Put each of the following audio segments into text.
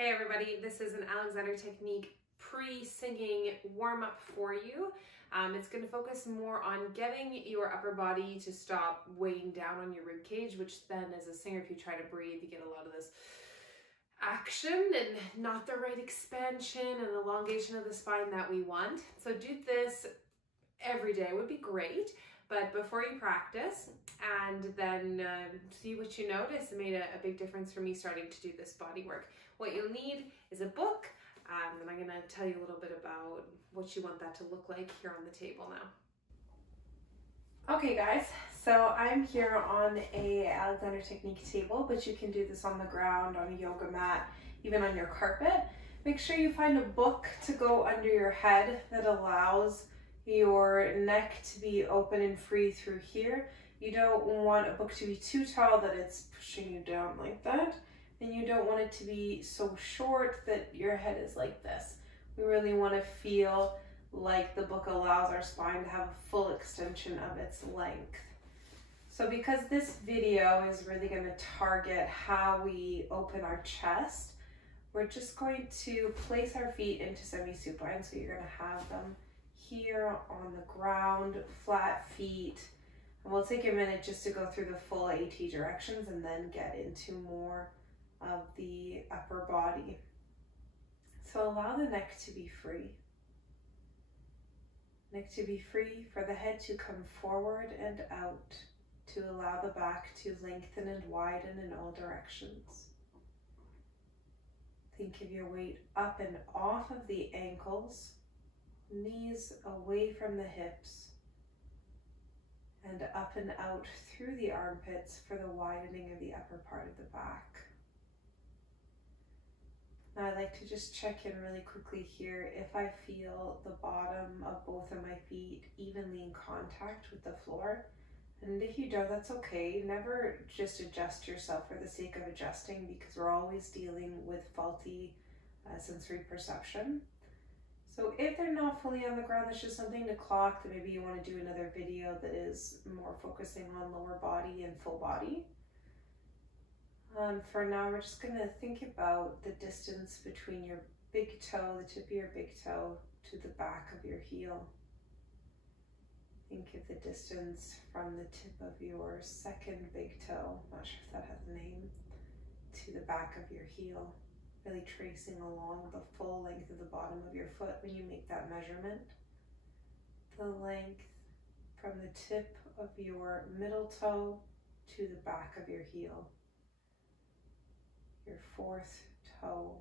Hey everybody, this is an Alexander Technique pre-singing warm-up for you. It's going to focus more on getting your upper body to stop weighing down on your rib cage, which then as a singer, if you try to breathe, you get a lot of this action and not the right expansion and elongation of the spine that we want. So do this every day would be great. But before you practice and then see what you notice, it made a big difference for me starting to do this body work. What you'll need is a book, and I'm going to tell you a little bit about what you want that to look like here on the table now. Okay guys, so I'm here on a Alexander Technique table, but you can do this on the ground, on a yoga mat, even on your carpet. Make sure you find a book to go under your head that allows your neck to be open and free through here. You don't want a book to be too tall that it's pushing you down like that, and you don't want it to be so short that your head is like this. We really want to feel like the book allows our spine to have a full extension of its length. So because this video is really going to target how we open our chest, we're just going to place our feet into semi-supine. So you're going to have them here on the ground, flat feet. And we'll take a minute just to go through the full AT directions and then get into more of the upper body. So allow the neck to be free. Neck to be free, for the head to come forward and out, to allow the back to lengthen and widen in all directions. Think of your weight up and off of the ankles, knees away from the hips, and up and out through the armpits for the widening of the upper part of the back. Now I like to just check in really quickly here if I feel the bottom of both of my feet evenly in contact with the floor. And if you don't, that's okay. Never just adjust yourself for the sake of adjusting, because we're always dealing with faulty sensory perception. So if they're not fully on the ground, that's just something to clock, that maybe you want to do another video that is more focusing on lower body and full body. For now, we're just going to think about the distance between your big toe, the tip of your big toe, to the back of your heel. Think of the distance from the tip of your second big toe, not sure if that has a name, to the back of your heel. Really tracing along the full length of the bottom of your foot when you make that measurement. The length from the tip of your middle toe to the back of your heel. Your fourth toe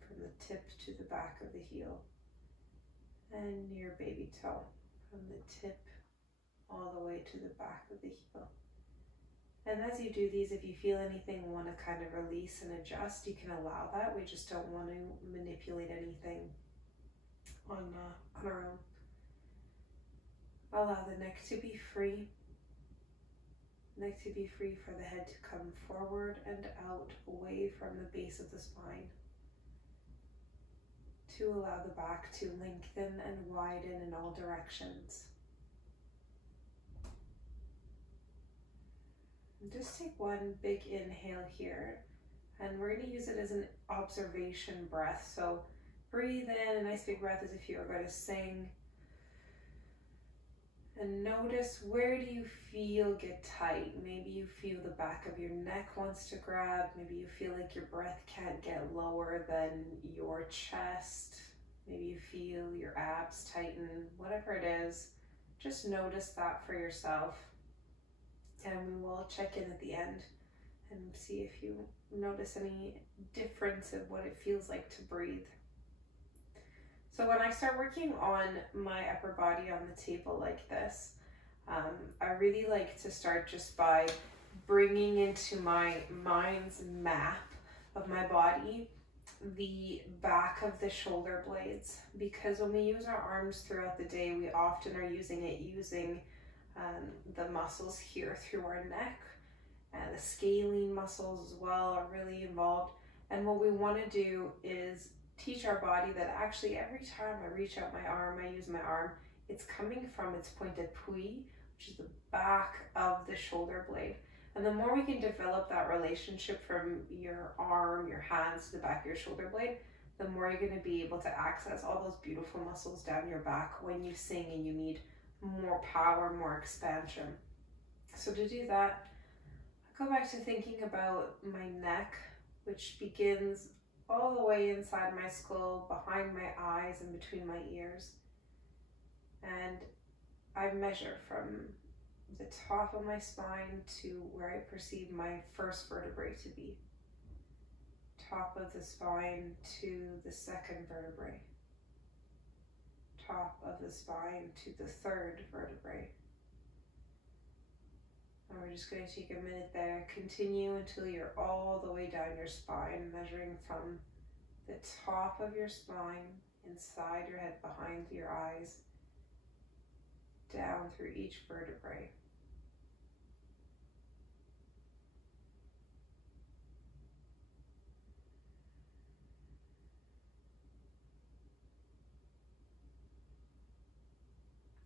from the tip to the back of the heel. And your baby toe from the tip all the way to the back of the heel. And as you do these, if you feel anything want to kind of release and adjust, you can allow that. We just don't want to manipulate anything on our own. Allow the neck to be free. Neck to be free, for the head to come forward and out, away from the base of the spine. To allow the back to lengthen and widen in all directions. Just take one big inhale here, and we're going to use it as an observation breath. So breathe in a nice big breath as if you were going to sing, and notice, where do you feel get tight? Maybe you feel the back of your neck wants to grab, maybe you feel like your breath can't get lower than your chest, maybe you feel your abs tighten, whatever it is, just notice that for yourself. And we will check in at the end and see if you notice any difference of what it feels like to breathe. So when I start working on my upper body on the table like this, I really like to start just by bringing into my mind's map of my body the back of the shoulder blades, because when we use our arms throughout the day, we often are using the muscles here through our neck, and the scalene muscles as well are really involved. And what we want to do is teach our body that actually every time I reach out my arm, I use my arm, it's coming from its point d'appui, which is the back of the shoulder blade. And the more we can develop that relationship from your arm, your hands to the back of your shoulder blade, the more you're going to be able to access all those beautiful muscles down your back when you sing and you need more power, more expansion. So to do that, I go back to thinking about my neck, which begins all the way inside my skull, behind my eyes and between my ears. And I measure from the top of my spine to where I perceive my first vertebrae to be. Top of the spine to the second vertebrae. Top of the spine to the third vertebrae. And we're just going to take a minute there. Continue until you're all the way down your spine, measuring from the top of your spine, inside your head, behind your eyes, down through each vertebrae.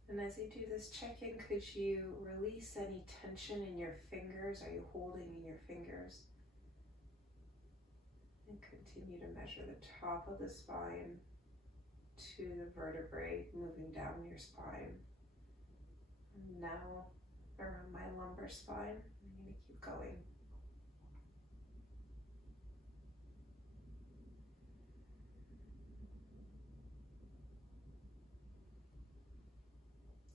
And as you do this check-in, could you release any tension in your fingers? Are you holding in your fingers? And continue to measure the top of the spine to the vertebrae, moving down your spine. And now around my lumbar spine. I'm going to keep going.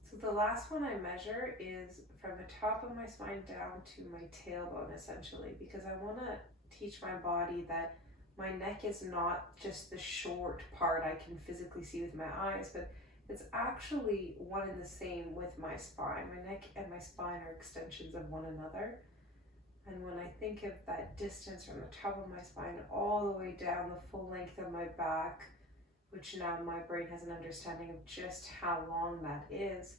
So the last one I measure is from the top of my spine down to my tailbone, essentially, because I want to teach my body that my neck is not just the short part I can physically see with my eyes, but it's actually one and the same with my spine. My neck and my spine are extensions of one another. And when I think of that distance from the top of my spine all the way down the full length of my back, which now my brain has an understanding of just how long that is.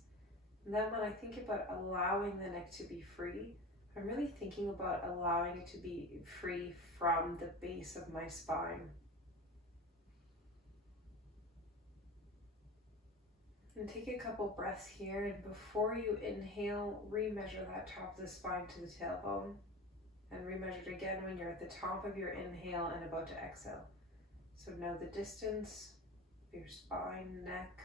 And then when I think about allowing the neck to be free, I'm really thinking about allowing it to be free from the base of my spine. And take a couple breaths here, and before you inhale, remeasure that top of the spine to the tailbone, and remeasure it again when you're at the top of your inhale and about to exhale. So know the distance of your spine, neck,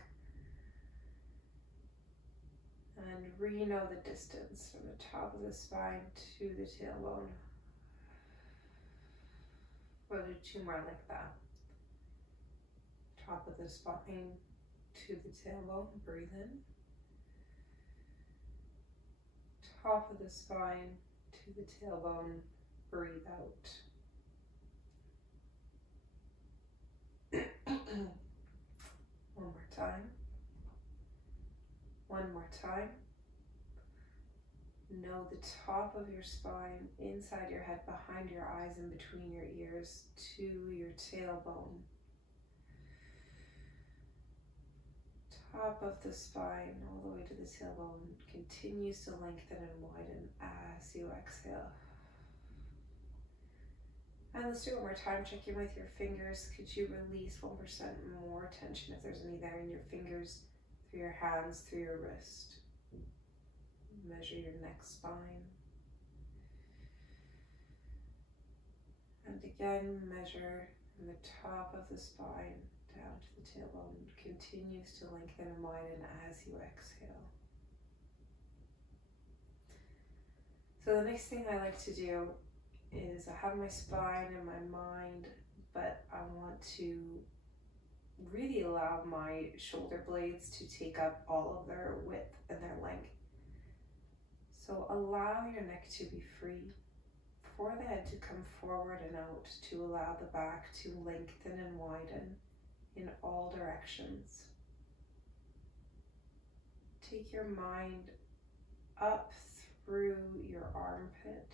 and re-know the distance from the top of the spine to the tailbone. We'll do two more like that. Top of the spine to the tailbone, breathe in. Top of the spine to the tailbone, breathe out. One more time. One more time. Know the top of your spine, inside your head, behind your eyes, and between your ears to your tailbone. Top of the spine all the way to the tailbone continues to lengthen and widen as you exhale. And let's do it one more time. Check in with your fingers. Could you release 1% more tension if there's any there in your fingers, through your hands, through your wrist? Measure your neck, spine. And again, measure from the top of the spine down to the tailbone. Continues to lengthen and widen as you exhale. So the next thing I like to do is I have my spine and my mind, but I want to really allow my shoulder blades to take up all of their width and their length. So allow your neck to be free, for the head to come forward and out, to allow the back to lengthen and widen in all directions. Take your mind up through your armpit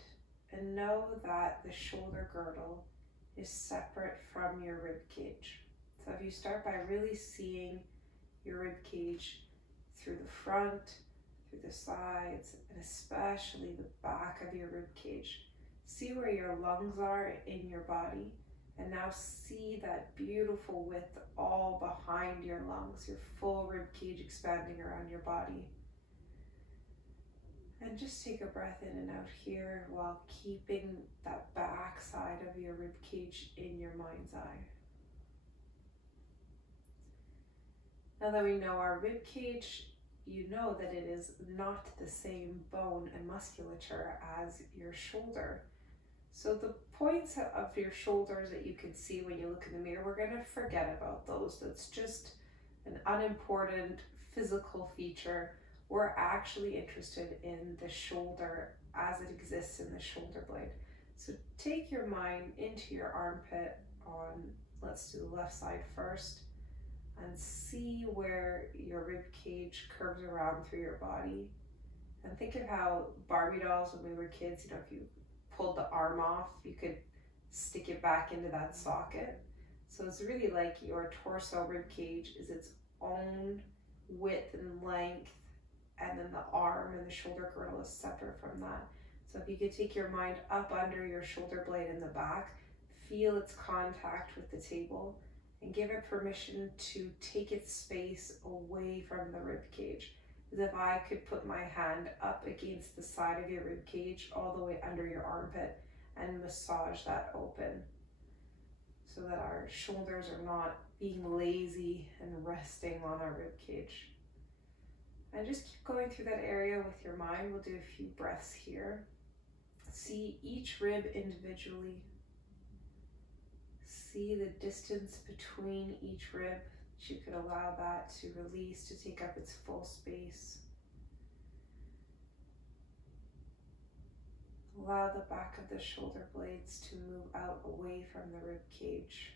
and know that the shoulder girdle is separate from your rib cage. So if you start by really seeing your rib cage through the front, through the sides, and especially the back of your rib cage, see where your lungs are in your body, and now see that beautiful width all behind your lungs, your full rib cage expanding around your body. And just take a breath in and out here while keeping that back side of your rib cage in your mind's eye. Now that we know our rib cage, you know that it is not the same bone and musculature as your shoulder. So the points of your shoulders that you can see when you look in the mirror, we're going to forget about those. That's just an unimportant physical feature. We're actually interested in the shoulder as it exists in the shoulder blade. So take your mind into your armpit on, let's do the left side first, and see where your rib cage curves around through your body. And think of how Barbie dolls, when we were kids, you know, if you pulled the arm off, you could stick it back into that socket. So it's really like your torso rib cage is its own width and length, and then the arm and the shoulder girdle is separate from that. So if you could take your mind up under your shoulder blade in the back, feel its contact with the table, and give it permission to take its space away from the rib cage. As if I could put my hand up against the side of your rib cage all the way under your armpit and massage that open, so that our shoulders are not being lazy and resting on our rib cage. And just keep going through that area with your mind. We'll do a few breaths here. See each rib individually. See the distance between each rib. You could allow that to release, to take up its full space. Allow the back of the shoulder blades to move out away from the rib cage.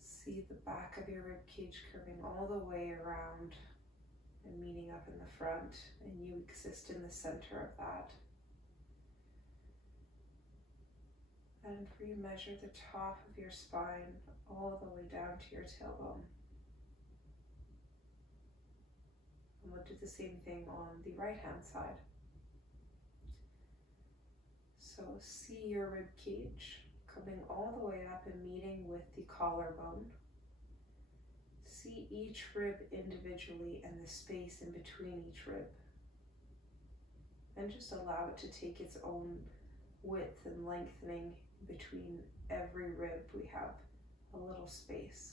See the back of your rib cage curving all the way around and meeting up in the front, and you exist in the center of that. And re-measure the top of your spine all the way down to your tailbone. And we'll do the same thing on the right hand side. So see your rib cage coming all the way up and meeting with the collarbone. See each rib individually and the space in between each rib. And just allow it to take its own width and lengthening. Between every rib we have a little space.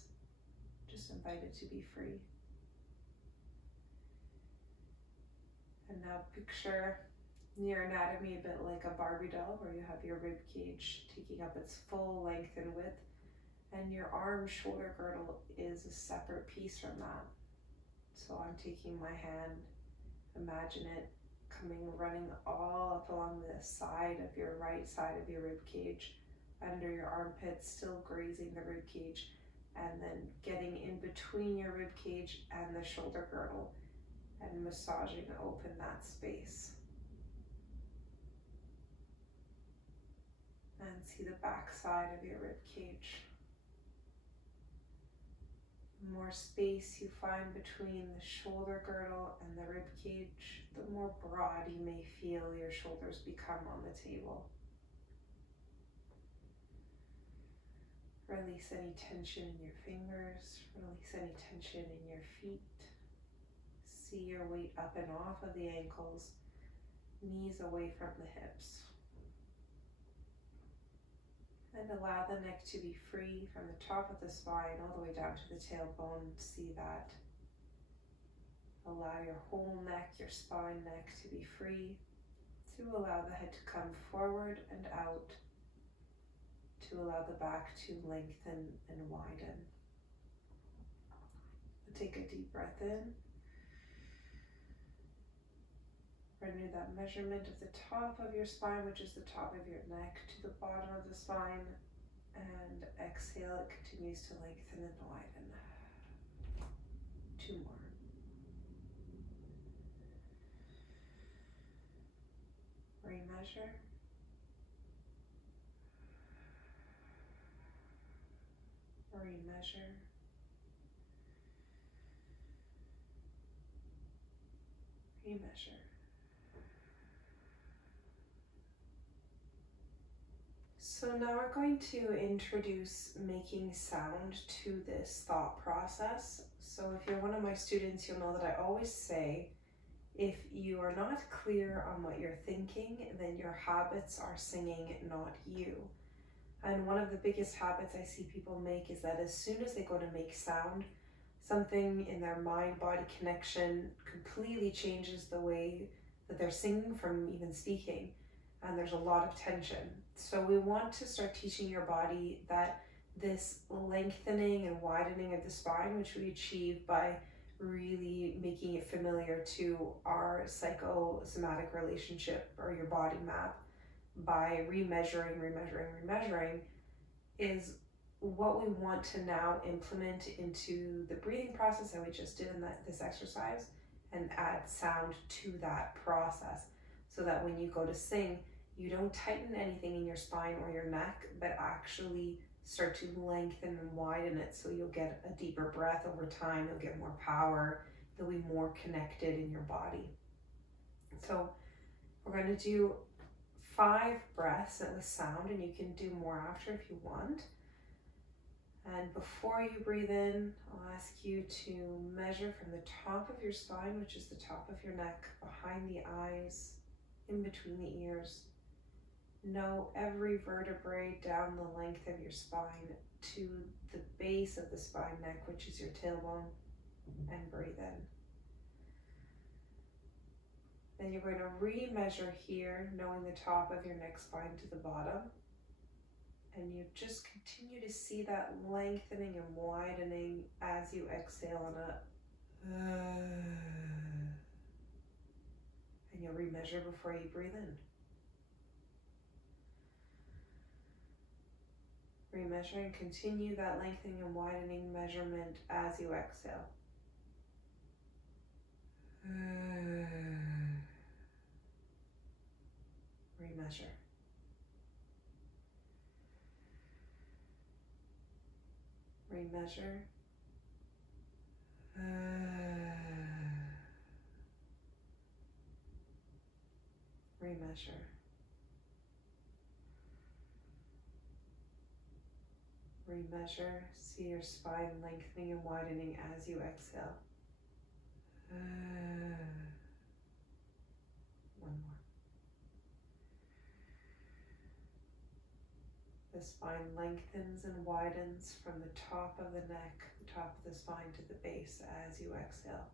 Just invite it to be free. And now picture your anatomy a bit like a Barbie doll, where you have your rib cage taking up its full length and width, and your arm shoulder girdle is a separate piece from that. So I'm taking my hand, imagine it running all up along the side of your right side of your rib cage, under your armpits, still grazing the rib cage, and then getting in between your rib cage and the shoulder girdle and massaging open that space. And see the back side of your rib cage. The more space you find between the shoulder girdle and the rib cage, the more broad you may feel your shoulders become on the table. Release any tension in your fingers, release any tension in your feet. See your weight up and off of the ankles, knees away from the hips. And allow the neck to be free from the top of the spine all the way down to the tailbone. See that. Allow your whole neck, your spine neck to be free. To allow the head to come forward and out. To allow the back to lengthen and widen. Take a deep breath in. Renew that measurement of the top of your spine, which is the top of your neck, to the bottom of the spine, and exhale, it continues to lengthen and widen. 2 more. Remeasure. Remeasure. Remeasure. So So now we're going to introduce making sound to this thought process. So if you're one of my students, you'll know that I always say, if you are not clear on what you're thinking, then your habits are singing, not you. And one of the biggest habits I see people make is that as soon as they go to make sound, something in their mind-body connection completely changes the way that they're singing from even speaking. And there's a lot of tension. So we want to start teaching your body that this lengthening and widening of the spine, which we achieve by really making it familiar to our psychosomatic relationship or your body map by remeasuring, is what we want to now implement into the breathing process that we just did in this exercise, and add sound to that process so that when you go to sing, you don't tighten anything in your spine or your neck, but actually start to lengthen and widen it, so you'll get a deeper breath over time, you'll get more power, you'll be more connected in your body. So we're going to do 5 breaths with sound, and you can do more after if you want. And before you breathe in, I'll ask you to measure from the top of your spine, which is the top of your neck, behind the eyes, in between the ears. Know every vertebrae down the length of your spine to the base of the spine neck, which is your tailbone, and breathe in. Then you're going to re-measure here, knowing the top of your neck spine to the bottom. And you just continue to see that lengthening and widening as you exhale on a and you'll re-measure before you breathe in. Re-measure and continue that lengthening and widening measurement as you exhale. Re-measure. Re-measure. Re-measure. Re-measure. See your spine lengthening and widening as you exhale. One more. The spine lengthens and widens from the top of the neck, the top of the spine to the base as you exhale.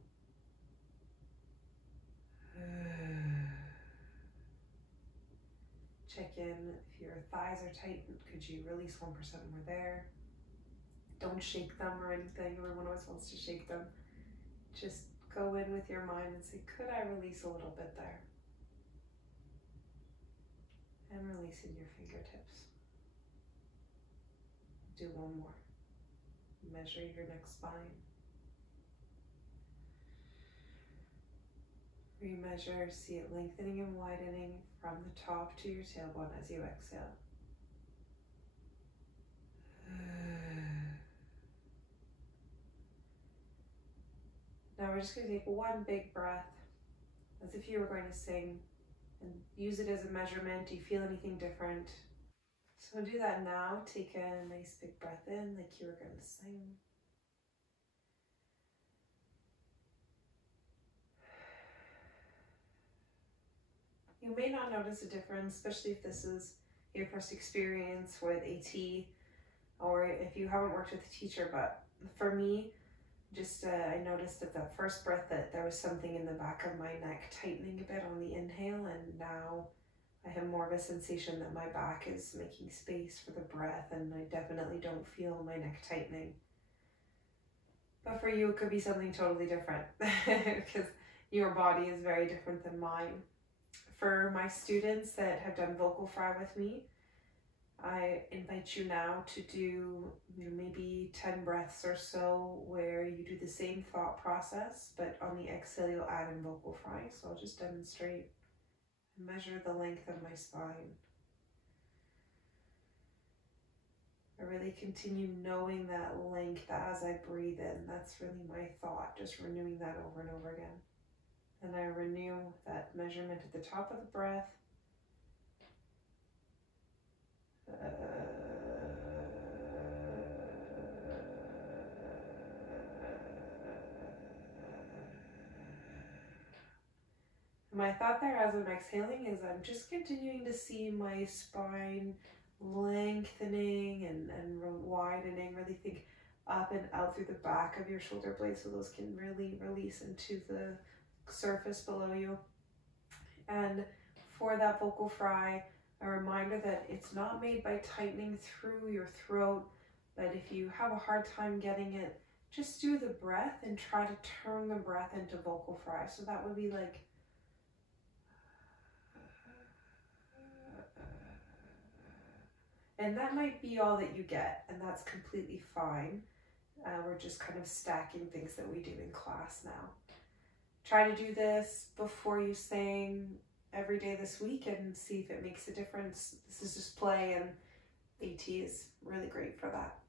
Check in if your thighs are tight. Could you release 1% more there? Don't shake them or anything. Everyone always wants to shake them. Just go in with your mind and say, could I release a little bit there? And releasing your fingertips. Do one more. Measure your next spine. Re-measure, see it lengthening and widening from the top to your tailbone as you exhale. Now we're just going to take one big breath as if you were going to sing, and use it as a measurement. Do you feel anything different? So do that now. Take a nice big breath in like you were going to sing. You may not notice a difference, especially if this is your first experience with AT, or if you haven't worked with a teacher, but for me, I noticed at that first breath that there was something in the back of my neck tightening a bit on the inhale, and now I have more of a sensation that my back is making space for the breath, and I definitely don't feel my neck tightening. But for you, it could be something totally different because your body is very different than mine. For my students that have done vocal fry with me, I invite you now to do maybe 10 breaths or so where you do the same thought process, but on the exhale you'll add in vocal fry. So I'll just demonstrate. Measure the length of my spine. I really continue knowing that length as I breathe in. That's really my thought, just renewing that over and over again. And I renew that measurement at the top of the breath. my thought there as I'm exhaling is I'm just continuing to see my spine lengthening and widening. Really think up and out through the back of your shoulder blades so those can really release into the surface below you. And for that vocal fry, a reminder that it's not made by tightening through your throat, but if you have a hard time getting it, just do the breath and try to turn the breath into vocal fry. So that would be like, and that might be all that you get, and that's completely fine. We're just kind of stacking things that we do in class now. Try to do this before you sing every day this week and see if it makes a difference. This is just play, and AT is really great for that.